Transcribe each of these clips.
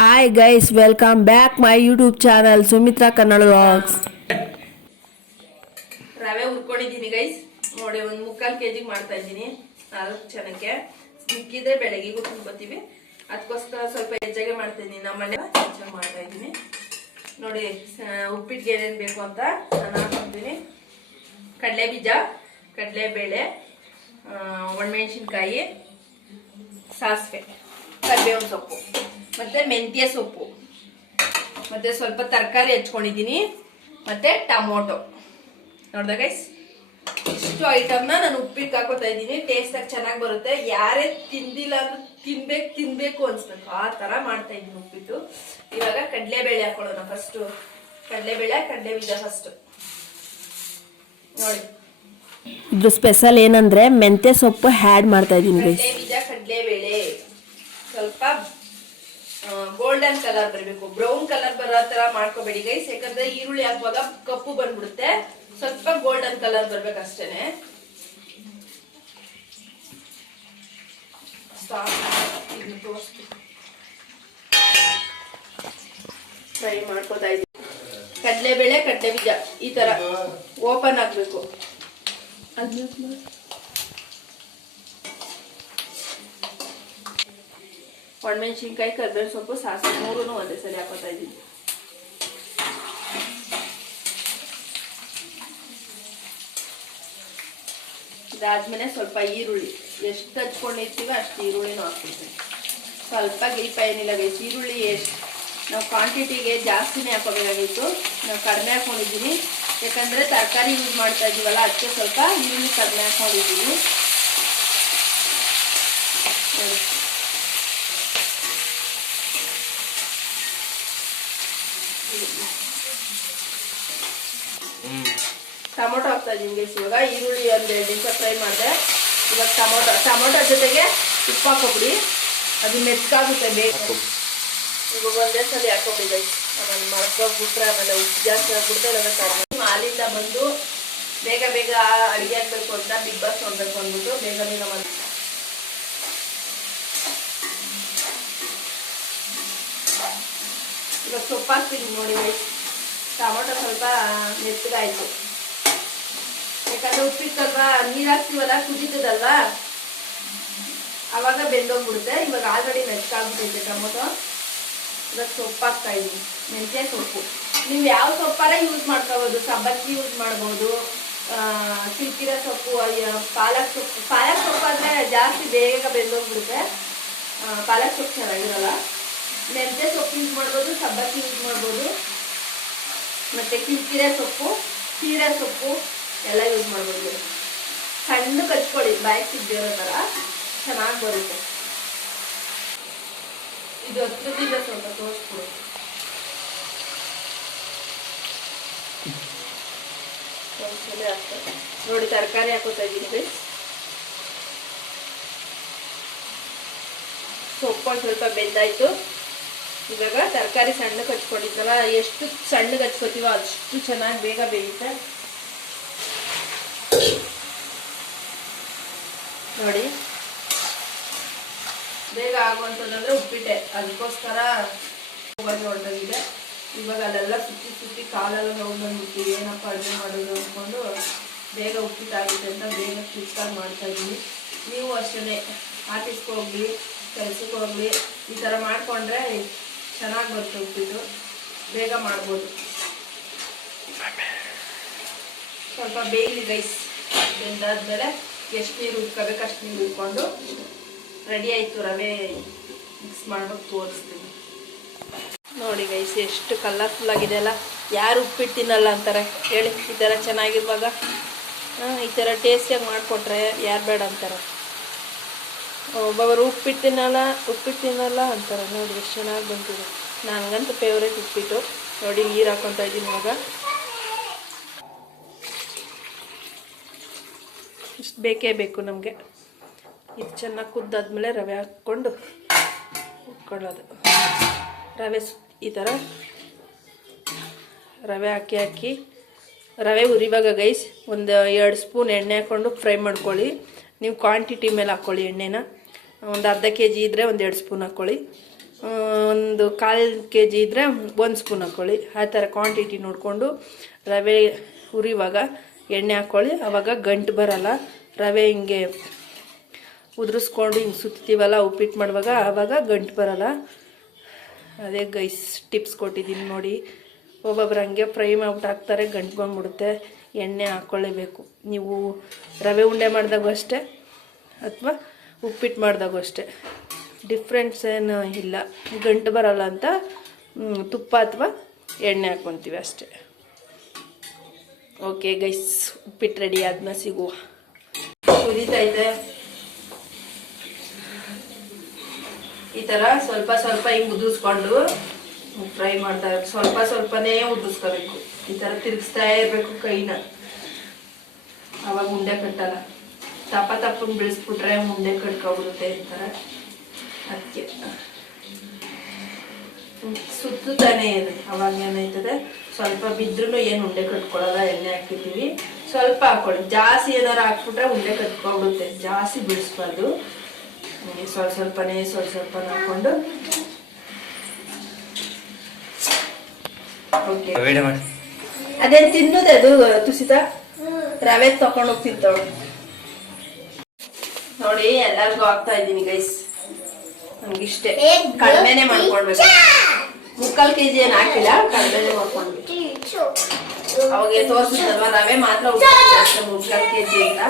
Hi guys, welcome back my YouTube channel Sumitra Kannada Vlogs. ರವೆ ಹುರ್ಕೊಂಡಿದ್ದೀನಿ guys. ನೋಡಿ ಒಂದು 3/4 kg ಮಾಡ್ತಾ ಇದ್ದೀನಿ 4 ಜನಕ್ಕೆ. ಮಿಕ್ಕಿದ್ರೆ ಬೆಳಗ್ಗೆ ಹುರ್ಕೊಂಡ್ಬತ್ತೀವಿ. ಅದಕ್ಕೋಸ್ಕರ ಸ್ವಲ್ಪ ಹೆಚ್ಚಾಗೆ ಮಾಡ್ತಾ ಇದ್ದೀನಿ. ನಮ್ಮನೆ ಹೆಚ್ಚಾಗಿ ಮಾಡ್ತಾ ಇದ್ದೀನಿ. ನೋಡಿ ಉಪ್ಪಿಟ್ಟಿಗೆ ಏನೇನು ಬೇಕು ಅಂತ ನಾನು ಹಾಕ್ತೀನಿ. ಕಡಲೆ ಬೀಜ, ಕಡಲೆ ಬೇಳೆ, ಒಣಮೆಣಸಿನಕಾಯಿ, ಸಾಸಿವೆ, ಕರಿಬೇವಿನ ಸೊಪ್ಪು ಮತ್ತೆ ಮೆಂತ್ಯ ಸೊಪ್ಪು ಮತ್ತೆ ಸ್ವಲ್ಪ ತರಕಾರಿ ಹೆಚ್ಕೊಂಡಿದ್ದೀನಿ ಮತ್ತೆ ಟೊಮೊಟೊ. ನೋಡ್ದ ಗೈಸ್, ಇಷ್ಟು ಐಟಮ್ನ ನಾನು ಉಪ್ಪಿಟ್ಟು ಹಾಕೋತಾ ಇದ್ದೀನಿ. ಟೇಸ್ಟ್ ಆಗಿ ಚೆನ್ನಾಗಿ ಬರುತ್ತೆ. ಯಾರೇ ತಿಂದಿಲ್ಲ ಅಂದ್ರೆ ತಿನ್ಬೇಕು ಅನ್ಸ್ಬೇಕು, ಆ ತರ ಮಾಡ್ತಾ ಇದ್ದೀನಿ ಉಪ್ಪಿಟ್ಟು. ಇವಾಗ ಕಡಲೆಬೇಳೆ ಹಾಕೊಳ್ಳೋಣ. ಫಸ್ಟ್ ಕಡಲೆಬೇಳೆ, ಕಡಲೆ ಬೀಜ ಫಸ್ಟ್ ನೋಡಿ. ಇದ್ರ ಸ್ಪೆಷಲ್ ಏನಂದ್ರೆ ಮೆಂತ್ಯ ಸೊಪ್ಪು ಆ್ಯಡ್ ಮಾಡ್ತಾ ಇದ್ದೀನಿ ಗೈಸ್. ಕಡಲೆ ಬೀಜ, ಕಡಲೆಬೇಳೆ ಸ್ವಲ್ಪ ಗೋಲ್ಡನ್ ಕಲರ್ ಬರಬೇಕು, ಬ್ರೌನ್ ಕಲರ್ ಬರೋ ತರ ಮಾಡ್ಕೋಬೇಡಿ ಗೈಸ್. ಯಾಕಂದ್ರೆ ಈರುಳ್ಳಿ ಹಾಕುವಾಗ ಕಪ್ಪು ಬಂದ್ಬಿಡುತ್ತೆ. ಸ್ವಲ್ಪ ಗೋಲ್ಡನ್ ಕಲರ್ ಬರ್ಬೇಕಷ್ಟೇನೆ. ಫ್ರೈ ಮಾಡ್ಕೋತಾ ಇದ್ದೀನಿ. ಕಡಲೆಬೇಳೆ, ಕಡಲೆ ಬೀಜ ಈ ತರ ಓಪನ್ ಆಗ್ಬೇಕು. ಒಣಮೆಣಸಿನ್ಕಾಯಿ, ಕರಿಬೇವಿನ ಸೊಪ್ಪು, ಸಾಸಿವೆ ಮೂರೂ ಒಂದೇ ಸಲ ಹಾಕೋತಾ ಇದ್ದೀನಿ. ಇದಾದ್ಮೇಲೆ ಸ್ವಲ್ಪ ಈರುಳ್ಳಿ, ಎಷ್ಟು ಹಚ್ಕೊಂಡಿರ್ತೀವೋ ಅಷ್ಟು ಈರುಳ್ಳಿನೂ ಹಾಕ್ಕೊಳ್ತೀನಿ. ಸ್ವಲ್ಪ ಗಿಲ್ಪ ಏನಿಲ್ಲ ಗೈಸ್. ಈರುಳ್ಳಿ ಎಷ್ಟು ನಾವು ಕ್ವಾಂಟಿಟಿಗೆ ಜಾಸ್ತಿನೇ ಹಾಕೋಬೇಕಾಗಿತ್ತು, ನಾವು ಕಡಿಮೆ ಹಾಕೊಂಡಿದ್ದೀನಿ. ಯಾಕಂದರೆ ತರಕಾರಿ ಯೂಸ್ ಮಾಡ್ತಾ ಇದ್ದೀವಲ್ಲ, ಅದಕ್ಕೆ ಸ್ವಲ್ಪ ಈರುಳ್ಳಿ ಕಡಿಮೆ ಹಾಕೊಂಡಿದ್ದೀನಿ. ಟೊಮೊಟೊ ಹಾಕ್ತಾ ಇದ್ದೀನಿ ಗೈಸ್. ಇವಾಗ ಈರುಳ್ಳಿ ಒಂದು 2 ನಿಮಿಷ ಫ್ರೈ ಮಾಡಿದೆ. ಇವಾಗ ಟೊಮೊಟೊ ಜೊತೆಗೆ ಉಪ್ಪು ಹಾಕೋಬಿಡಿ, ಅದು ಮೆತ್ತಗಾಗುತ್ತೆ ಬೇಗ. ಇವಾಗ ಒಂದೇ ಸಲ ಹಾಕೋಬಿಡಿ ಗೈಸ್. ಆಮೇಲೆ ಮಾಡ್ಕೊಬಿಟ್ರೆ ಆಮೇಲೆ ಉಪ್ಪು ಜಾಸ್ತಿ ಹಾಕ್ಬಿಡ್ತೆ, ಇವಾಗ ಕಡಿಮೆ. ಹಾಲಿಂದ ಬಂದು ಬೇಗ ಬೇಗ ಅಡುಗೆ ಹಾಕ್ಬೇಕು ಅಂತ ಬಿಗ್ ಬಾಸ್ ನೋಡ್ಬೇಕು ಅಂದ್ಬಿಟ್ಟು ಬೇಗ ಬೇಗ ಮಾಡಿ. ಇವಾಗ ಸೊಪ್ಪು ಹಾಕ್ತೀನಿ ನೋಡಿ ಗೈಸ್. ಟೊಮೊಟೊ ಸ್ವಲ್ಪ ಮೆತ್ತಗಾಯ್ತು, ಯಾಕಂದ್ರೆ ಉಪ್ಪಿಟ್ಟು ಸ್ವಲ್ಪ ನೀರು ಹಾಕ್ತೀವಲ್ಲ, ಕುದೀತದಲ್ವಾ, ಅವಾಗ ಬೆಂದೋಗ್ಬಿಡುತ್ತೆ. ಇವಾಗ ಆಲ್ರೆಡಿ ಮೆತ್ತಗಾಗ್ಬಿಟ್ಟೈತೆ ಟೊಮೊಟೊ. ಇವಾಗ ಸೊಪ್ಪು ಹಾಕ್ತಾ ಇದ್ದೀನಿ, ಮೆಂತ್ಯ ಸೊಪ್ಪು. ನೀವು ಯಾವ ಸೊಪ್ಪಾರ ಯೂಸ್ ಮಾಡ್ಕೋಬೋದು. ಸಬ್ಬಕ್ಕಿ ಯೂಸ್ ಮಾಡ್ಬೋದು, ಕಿಲ್ಕಿರ ಸೊಪ್ಪು, ಪಾಲಕ್ ಸೊಪ್ಪು. ಪಾಲಕ್ ಸೊಪ್ಪು ಆದರೆ ಜಾಸ್ತಿ ಬೇಗ ಬೆಂದೋಗ್ಬಿಡುತ್ತೆ, ಪಾಲಕ್ ಸೊಪ್ಪು ಚೆನ್ನಾಗಿರಲ್ಲ. ಮೆಂತ್ಯ ಸೊಪ್ಪು ಯೂಸ್ ಮಾಡ್ಬೋದು, ಸಬ್ಬಕ್ಕಿ ಯೂಸ್ ಮಾಡ್ಬೋದು, ಮತ್ತು ಕಿಲ್ಕಿರೆ ಸೊಪ್ಪು, ಹೀರೆ ಸೊಪ್ಪು ಎಲ್ಲ ಯೂಸ್ ಮಾಡ್ಬೋದು. ಸಣ್ಣ ಕಚ್ಕೊಳ್ಳಿ, ಬಾಯಿಗೆ ಸಿಗದಿರೋ ಥರ ಚೆನ್ನಾಗಿ ಬರುತ್ತೆ. ಇದು ಹತ್ರದಿಂದ ಸ್ವಲ್ಪ ತೋರಿಸ್ಕೊಡಿ. ಒಂದ್ಸಲ ಹಾಕ್ತಾರೆ ನೋಡಿ. ತರಕಾರಿ ಹಾಕೋತಾ ಇದ್ದೀನಿ. ಸೊಪ್ಪು ಸ್ವಲ್ಪ ಬೆಂದಾಯ್ತು. ಇವಾಗ ತರಕಾರಿ ಸಣ್ಣಗೆ ಹಚ್ಕೊಂಡಿದ್ದಲ್ಲ, ಎಷ್ಟು ಸಣ್ಣಗೆ ಹಚ್ಕೋತೀವೋ ಅಷ್ಟು ಚೆನ್ನಾಗಿ ಬೇಗ ಬೇಯುತ್ತೆ ನೋಡಿ. ಬೇಗ ಆಗುವಂಥದ್ದಂದ್ರೆ ಉಪ್ಪಿಟ್ಟೆ, ಅದಕ್ಕೋಸ್ಕರ ಬಂದು ಹೊರಟೋಗಿದೆ. ಇವಾಗ ಅಲ್ಲೆಲ್ಲ ಸುತ್ತಿ ಕಾಲೆಲ್ಲ ನೋವು ಬಂದ್ಬಿಟ್ಟು ಏನಪ್ಪ ಅಡುಗೆ ಮಾಡೋದು ಅಂದ್ಕೊಂಡು ಬೇಗ ಉಪ್ಪಿಟ್ಟಾಗುತ್ತೆ ಅಂತ ಬೇಗ ಕ್ವಿಕ್ಕಾಗಿ ಮಾಡ್ತಾಯಿದ್ದೀನಿ. ನೀವು ಅಷ್ಟೇ ಆಫೀಸ್ಗೆ ಹೋಗ್ಲಿ, ಕೆಲ್ಸಕ್ಕೆ ಹೋಗ್ಲಿ, ಈ ಥರ ಮಾಡಿಕೊಂಡ್ರೆ ಚೆನ್ನಾಗಿ ಬರುತ್ತೆ ಉಪ್ಪಿಟ್ಟು, ಬೇಗ ಮಾಡ್ಬೋದು. ಸ್ವಲ್ಪ ಬೇಯಲಿ ಗೈಸ್. ಬೆಂದಾದ್ಮೇಲೆ ಎಷ್ಟು ನೀರು ಉಟ್ಕೋಬೇಕು ಅಷ್ಟು ನೀರು ಉಟ್ಕೊಂಡು ರೆಡಿ ಆಯಿತು. ರವೆ ಮಿಕ್ಸ್ ಮಾಡ್ಬೇಕು ತೋರಿಸ್ತೀನಿ ನೋಡಿ ಗೈಸ್. ಎಷ್ಟು ಕಲರ್ಫುಲ್ ಆಗಿದೆ ಅಲ್ಲ. ಯಾರು ಉಪ್ಪಿಟ್ಟು ತಿನ್ನಲ್ಲ ಅಂತಾರೆ ಹೇಳಿ? ಈ ಥರ ಚೆನ್ನಾಗಿರುವಾಗ ಈ ಥರ ಟೇಸ್ಟಿಯಾಗಿ ಮಾಡಿಕೊಟ್ರೆ ಯಾರು ಬೇಡ ಅಂತಾರೆ. ಒಬ್ಬೊಬ್ಬರು ಉಪ್ಪಿಟ್ಟು ತಿನ್ನಲ್ಲ ಅಂತಾರೆ. ನೋಡಿ ಎಷ್ಟು ಚೆನ್ನಾಗಿ ಬಂದಿದೆ. ನನಗಂತೂ ಫೇವ್ರೇಟ್ ಉಪ್ಪಿಟ್ಟು ನೋಡಿ. ನೀರು ಹಾಕ್ಕೊತಾ ಇದ್ದೀನಿ. ಇವಾಗ ಇಷ್ಟು ಬೇಕೇ ಬೇಕು ನಮಗೆ. ಇದು ಚೆನ್ನಾಗಿ ಕುದ್ದಾದ್ಮೇಲೆ ರವೆ ಹಾಕ್ಕೊಂಡು ಉಟ್ಕೊಳ್ಳೋದು. ರವೆ ಈ ಥರ ರವೆ ಹಾಕಿ ರವೆ ಉರಿವಾಗ ಗೈಸ್ ಒಂದು 2 ಸ್ಪೂನ್ ಎಣ್ಣೆ ಹಾಕ್ಕೊಂಡು ಫ್ರೈ ಮಾಡ್ಕೊಳ್ಳಿ. ನೀವು ಕ್ವಾಂಟಿಟಿ ಮೇಲೆ ಹಾಕ್ಕೊಳ್ಳಿ ಎಣ್ಣೆನ. ಒಂದು ಅರ್ಧ kg ಇದ್ದರೆ ಒಂದು 2 ಸ್ಪೂನ್ ಹಾಕ್ಕೊಳ್ಳಿ. ಒಂದು 1/4 kg ಇದ್ದರೆ 1 ಸ್ಪೂನ್ ಹಾಕ್ಕೊಳ್ಳಿ. ಆ ಥರ ಕ್ವಾಂಟಿಟಿ ನೋಡಿಕೊಂಡು ರವೆ ಹುರಿವಾಗ ಎಣ್ಣೆ ಹಾಕ್ಕೊಳ್ಳಿ. ಆವಾಗ ಗಂಟು ಬರಲ್ಲ. ರವೆ ಹಿಂಗೆ ಉದುರಿಸ್ಕೊಂಡು ಹಿಂಗೆ ಸುತ್ತೀವಲ್ಲ ಉಪ್ಪಿಟ್ಟು ಮಾಡುವಾಗ, ಆವಾಗ ಗಂಟು ಬರಲ್ಲ. ಅದೇ ಗೈಸ್ ಟಿಪ್ಸ್ ಕೊಟ್ಟಿದ್ದೀನಿ ನೋಡಿ. ಒಬ್ಬೊಬ್ರು ಹಂಗೆ ಫ್ರೈ ಮಾಡ್ಬಿಟ್ಟು ಹಾಕ್ತಾರೆ, ಗಂಟು ಬಂದ್ಬಿಡುತ್ತೆ. ಎಣ್ಣೆ ಹಾಕ್ಕೊಳ್ಳೇಬೇಕು. ನೀವು ರವೆ ಉಂಡೆ ಮಾಡಿದಾಗೂ ಅಷ್ಟೇ ಅಥವಾ ಉಪ್ಪಿಟ್ಟು ಮಾಡಿದಾಗೂ ಅಷ್ಟೇ, ಡಿಫ್ರೆನ್ಸ್ ಏನು ಇಲ್ಲ. ಗಂಟು ಬರಲ್ಲ ಅಂತ ತುಪ್ಪ ಅಥವಾ ಎಣ್ಣೆ ಹಾಕ್ಕೊತೀವಿ ಅಷ್ಟೇ. ಓಕೆ ಗೈಸ್, ಉಪ್ಪಿಟ್ಟು ರೆಡಿ ಆದ್ಮೇಲೆ ಸಿಗುವ. ಕುದೀತೈತೆ. ಈ ಥರ ಸ್ವಲ್ಪ ಸ್ವಲ್ಪ ಹಿಂಗೆ ಉದುರಿಸ್ಕೊಂಡು ಫ್ರೈ ಮಾಡ್ತಾ ಸ್ವಲ್ಪ ಸ್ವಲ್ಪನೇ ಉದುರಿಸ್ಕೋಬೇಕು. ಈ ಥರ ತಿರುಗಿಸ್ತಾ ಇರಬೇಕು ಕೈನ, ಅವಾಗ ಉಂಡೆ ಕಟ್ಟಲ್ಲ. ತಪ್ಪನ್ನು ಬೆಳೆಸ್ಬಿಟ್ರೆ ಉಂಡೆ ಕಟ್ಕೊಬಿಡುತ್ತೆ ಈ ಥರ. ಅದಕ್ಕೆ ಸುತ್ತಾನೆ ಇದೆ. ಅವಾಗ ಏನಾಯ್ತದೆ, ಸ್ವಲ್ಪ ಬಿದ್ರೂ ಏನು ಉಂಡೆ ಕಟ್ಕೊಳ್ಳಲ್ಲ. ಎಣ್ಣೆ ಹಾಕಿರ್ತೀವಿ, ಸ್ವಲ್ಪ ಹಾಕೊಳ್ಳಿ. ಜಾಸ್ತಿ ಏನಾರು ಹಾಕ್ಬಿಟ್ರೆ ಉಂಡೆ ಕಟ್ಕೊಬಿಡುತ್ತೆ. ಜಾಸ್ತಿ ಬಿಡಿಸ್ಬಾರ್ದು. ಸ್ವಲ್ಪನೇ ಹಾಕೊಂಡು ಅದೇನು ತಿನ್ನೋದೆ ಅದು ತುಸಿತ ರವೆ ತಗೊಂಡು ಹೋಗಿ ತಿಂತವಳು ನೋಡಿ. ಎಲ್ಲರಿಗೂ ಆಗ್ತಾ ಇದ್ದೀನಿ ಗೈಸ್. ನಮ್ಗಿಷ್ಟೇ ಕಡಿಮೆನೆ ಮಾಡ್ಕೊಳ್ಬೇಕು. 3/4 kg ಏನು ಹಾಕಿಲ್ಲ, ಕಡಿಮೆನೆ ಮಾಡ್ಕೊಂಡ್ವಿ. ಅವಾಗ ತೋರಿಸಿದ್ರಲ್ವ ರವೆ ಮಾತ್ರ 3/4 kg ಅಂತ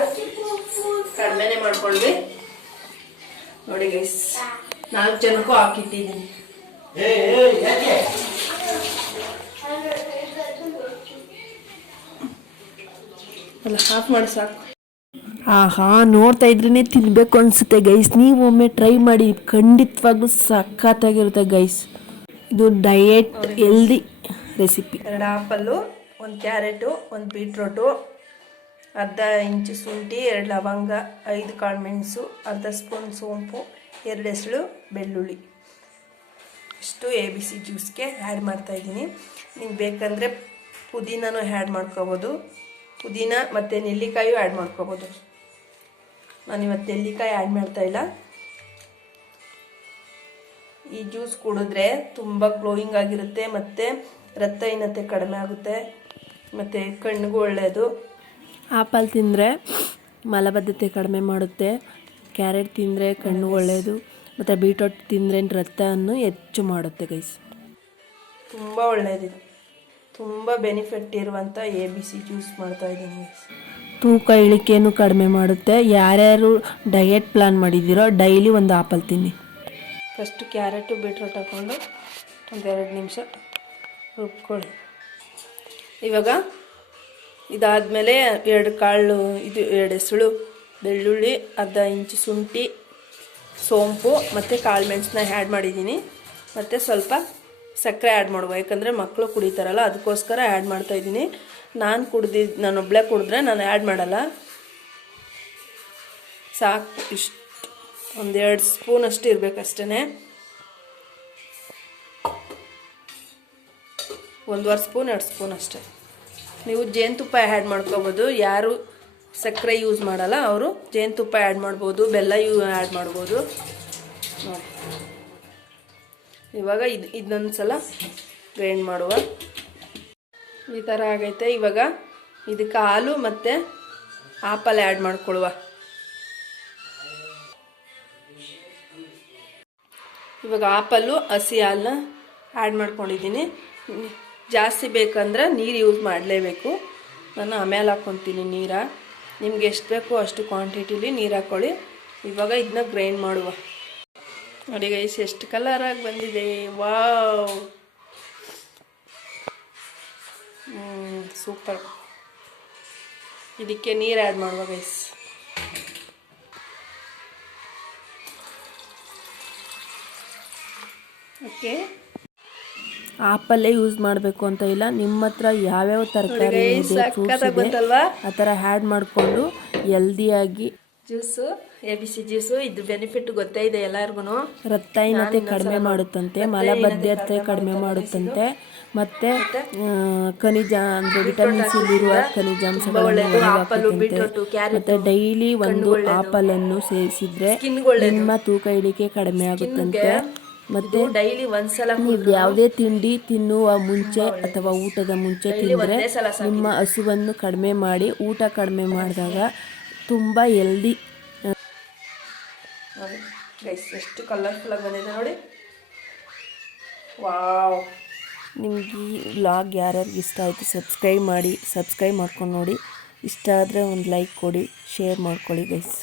ಕಡಿಮೆನೆ ಮಾಡ್ಕೊಂಡ್ವಿ ನೋಡಿ ಗೈಸ್. 4 ಜನಕ್ಕೂ ಹಾಕಿಟ್ಟಿದ್ದೀನಿ. ಅಲ್ಲ ಹಾಫ್ ಮಾಡಿ ಸಾಕು. ಆಹಾ, ನೋಡ್ತಾ ಇದ್ರೇ ತಿನ್ಬೇಕು ಅನ್ಸುತ್ತೆ ಗೈಸ್. ನೀವು ಒಮ್ಮೆ ಟ್ರೈ ಮಾಡಿ, ಖಂಡಿತವಾಗ್ಲೂ ಸಖತ್ತಾಗಿರುತ್ತೆ ಗೈಸ್. ಇದು diet healthy recipe. 2 apple, 1 carrot, 1 beetroot, ಅರ್ಧ ಇಂಚು ಶುಂಠಿ, 2 ಲವಂಗ, 5 ಕಾಳು ಮೆಣಸು, ಅರ್ಧ ಸ್ಪೂನ್ ಸೋಂಪು, 2 ಎಸಳು ಬೆಳ್ಳುಳ್ಳಿ, ಇಷ್ಟು ABC ಜ್ಯೂಸ್ಗೆ ಆ್ಯಡ್ ಮಾಡ್ತಾಯಿದ್ದೀನಿ. ನಿಮ್ಗೆ ಬೇಕಂದರೆ ಪುದೀನೂ ಆ್ಯಡ್ ಮಾಡ್ಕೋಬೋದು. ಪುದೀನ ಮತ್ತು ನೆಲ್ಲಿಕಾಯಿ ಆ್ಯಡ್ ಮಾಡ್ಕೋಬೋದು. ನಾನಿವತ್ತು ನೆಲ್ಲಿಕಾಯಿ ಆ್ಯಡ್ ಮಾಡ್ತಾಯಿಲ್ಲ. ಈ ಜ್ಯೂಸ್ ಕುಡಿದ್ರೆ ತುಂಬ ಗ್ಲೋಯಿಂಗ್ ಆಗಿರುತ್ತೆ, ಮತ್ತು ರಕ್ತಹೀನತೆ ಕಡಿಮೆ ಆಗುತ್ತೆ, ಮತ್ತು ಕಣ್ಣಿಗೂ ಒಳ್ಳೆಯದು. ಆಪಲ್ ತಿಂದರೆ ಮಲಬದ್ಧತೆ ಕಡಿಮೆ ಮಾಡುತ್ತೆ. ಕ್ಯಾರೆಟ್ ತಿಂದರೆ ಕಣ್ಣು ಒಳ್ಳೆಯದು, ಮತ್ತು ಬೀಟ್ರೋಟ್ ತಿಂದರೆ ರಕ್ತವನ್ನು ಹೆಚ್ಚು ಮಾಡುತ್ತೆ ಗೈಸ್. ತುಂಬ ಒಳ್ಳೆಯದಿದೆ. ತುಂಬ ಬೆನಿಫಿಟ್ ಇರುವಂಥ ABC ಜ್ಯೂಸ್ ಮಾಡ್ತಾಯಿದ್ದೀನಿ ಗೈಸ್. ತೂಕ ಇಳಿಕೆಯನ್ನು ಕಡಿಮೆ ಮಾಡುತ್ತೆ. ಯಾರ್ಯಾರು ಡಯೆಟ್ ಪ್ಲಾನ್ ಮಾಡಿದ್ದೀರೋ ಡೈಲಿ 1 ಆಪಲ್ ತಿನ್ನಿ. ಫಸ್ಟು ಕ್ಯಾರೆಟು ಬೀಟ್ರೋಟ್ ಹಾಕ್ಕೊಂಡು 1-2 ನಿಮಿಷ ರುಬ್ಕೊಳ್ಳಿ. ಇವಾಗ ಇದಾದಮೇಲೆ 2 ಕಾಳು, 2 ಎಸಳು ಬೆಳ್ಳುಳ್ಳಿ, ಅರ್ಧ ಇಂಚು ಶುಂಠಿ, ಸೋಂಪು ಮತ್ತು ಕಾಳು ಮೆಣಸನ್ನ ಆ್ಯಡ್ ಮಾಡಿದ್ದೀನಿ. ಮತ್ತು ಸ್ವಲ್ಪ ಸಕ್ಕರೆ ಆ್ಯಡ್ ಮಾಡುವ, ಯಾಕಂದರೆ ಮಕ್ಕಳು ಕುಡಿತಾರಲ್ಲ ಅದಕ್ಕೋಸ್ಕರ ಆ್ಯಡ್ ಮಾಡ್ತಾಯಿದ್ದೀನಿ. ನಾನೊಬ್ಬಳೇ ಕುಡಿದ್ರೆ ನಾನು ಆ್ಯಡ್ ಮಾಡಲ್ಲ. ಸಾಕು, ಇಷ್ಟು 1-2 ಸ್ಪೂನ್ ಅಷ್ಟು ಇರಬೇಕಷ್ಟೇ. 1.5 ಸ್ಪೂನ್ 2 ಸ್ಪೂನ್ ಅಷ್ಟೇ. ನೀವು ಜೇನುತುಪ್ಪ ಆ್ಯಡ್ ಮಾಡ್ಕೋಬೋದು. ಯಾರು ಸಕ್ಕರೆ ಯೂಸ್ ಮಾಡಲ್ಲ ಅವರು ಜೇನುತುಪ್ಪ ಆ್ಯಡ್ ಮಾಡ್ಬೋದು, ಬೆಲ್ಲ ಆ್ಯಡ್ ಮಾಡ್ಬೋದು ನೋಡಿ. ಇವಾಗ ಇದನ್ನೊಂದು ಸಲ ಗ್ರೈಂಡ್ ಮಾಡುವ. ಈ ಥರ ಆಗೈತೆ. ಇವಾಗ ಇದಕ್ಕೆ ಹಾಲು ಮತ್ತು ಆಪಲ್ ಆ್ಯಡ್ ಮಾಡ್ಕೊಳ್ಳುವ. ಇವಾಗ ಆಪಲ್ಲು ಹಸಿ ಹಾಲನ್ನ ಆ್ಯಡ್ ಮಾಡ್ಕೊಂಡಿದ್ದೀನಿ. ಜಾಸ್ತಿ ಬೇಕಂದ್ರೆ ನೀರು ಯೂಸ್ ಮಾಡಲೇಬೇಕು. ನಾನು ಆಮೇಲೆ ಹಾಕ್ಕೊತೀನಿ ನೀರ. ನಿಮ್ಗೆ ಎಷ್ಟು ಬೇಕೋ ಅಷ್ಟು ಕ್ವಾಂಟಿಟಿಲಿ ನೀರು ಹಾಕ್ಕೊಳ್ಳಿ. ಇವಾಗ ಇದನ್ನ ಗ್ರೈಂಡ್ ಮಾಡುವ. ನೋಡಿ ಗೈಸ್, ಎಷ್ಟು ಕಲರಾಗಿ ಬಂದಿದೆ. Wow, super. ಇದಕ್ಕೆ ನೀರು ಆ್ಯಡ್ ಮಾಡುವ ಗೈಸ್. ಓಕೆ, ಆಪಲ್ಲೇ ಯೂಸ್ ಮಾಡಬೇಕು ಅಂತ ಇಲ್ಲ, ನಿಮ್ಮ ಹತ್ರ ಯಾವ್ಯಾವ ತರಕಾರಿ ಆ ಥರ ಆ್ಯಡ್ ಮಾಡಿಕೊಂಡು ಹೆಲ್ದಿಯಾಗಿ ಜ್ಯೂಸು ABC ಜ್ಯೂಸು. ಇದು ಬೆನಿಫಿಟ್ ಗೊತ್ತೇ ಇದೆ ಎಲ್ಲರಿಗೂ. ರಕ್ತಹೀನತೆ ಕಡಿಮೆ ಮಾಡುತ್ತಂತೆ, ಮಲಬದ್ಧತೆ ಕಡಿಮೆ ಮಾಡುತ್ತಂತೆ, ಮತ್ತು ಖನಿಜ ಅಂದರೆ ವಿಟಮಿನ್ ಸಿ ಇರುವ ಖನಿಜಾಂಶಗಳನ್ನು ಮತ್ತು ಡೈಲಿ 1 ಆಪಲನ್ನು ಸೇವಿಸಿದರೆ ನಿಮ್ಮ ತೂಕ ಇಳಿಕೆ ಕಡಿಮೆ ಆಗುತ್ತಂತೆ. ಮತ್ತು ಡೈಲಿ ಒಂದ್ಸಲ ನೀವು ಯಾವುದೇ ತಿಂಡಿ ತಿನ್ನುವ ಮುಂಚೆ ಅಥವಾ ಊಟದ ಮುಂಚೆ ತಿಂದರೆ ನಿಮ್ಮ ಹಸುವನ್ನು ಕಡಿಮೆ ಮಾಡಿ ಊಟ ಕಡಿಮೆ ಮಾಡಿದಾಗ ತುಂಬ ಹೆಲ್ದಿ. ನೋಡಿ ಗೈಸ್ ಎಷ್ಟು ಕಲರ್ಫುಲ್ಲಾಗಿ ಬಂದಿದೆ ನೋಡಿ. ವಾವ್. ನಿಮ್ಗೆ ಈ ವ್ಲಾಗ್ ಯಾರ್ಯಾರಿಗೆ ಇಷ್ಟ ಆಯಿತು ಸಬ್ಸ್ಕ್ರೈಬ್ ಮಾಡ್ಕೊಂಡು ನೋಡಿ. ಇಷ್ಟ ಆದರೆ ಒಂದು ಲೈಕ್ ಕೊಡಿ, ಶೇರ್ ಮಾಡ್ಕೊಳ್ಳಿ ಗೈಸ್.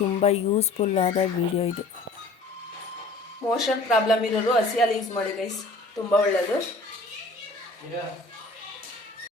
ತುಂಬ ಯೂಸ್ಫುಲ್ ಆದ ವಿಡಿಯೋ ಇದು. ಮೋಷನ್ ಪ್ರಾಬ್ಲಮ್ ಇರೋರು ಹಸಿ ಹಾಲು ಯೂಸ್ ಮಾಡಿ ಗೈಸ್, ತುಂಬ ಒಳ್ಳೆಯದು.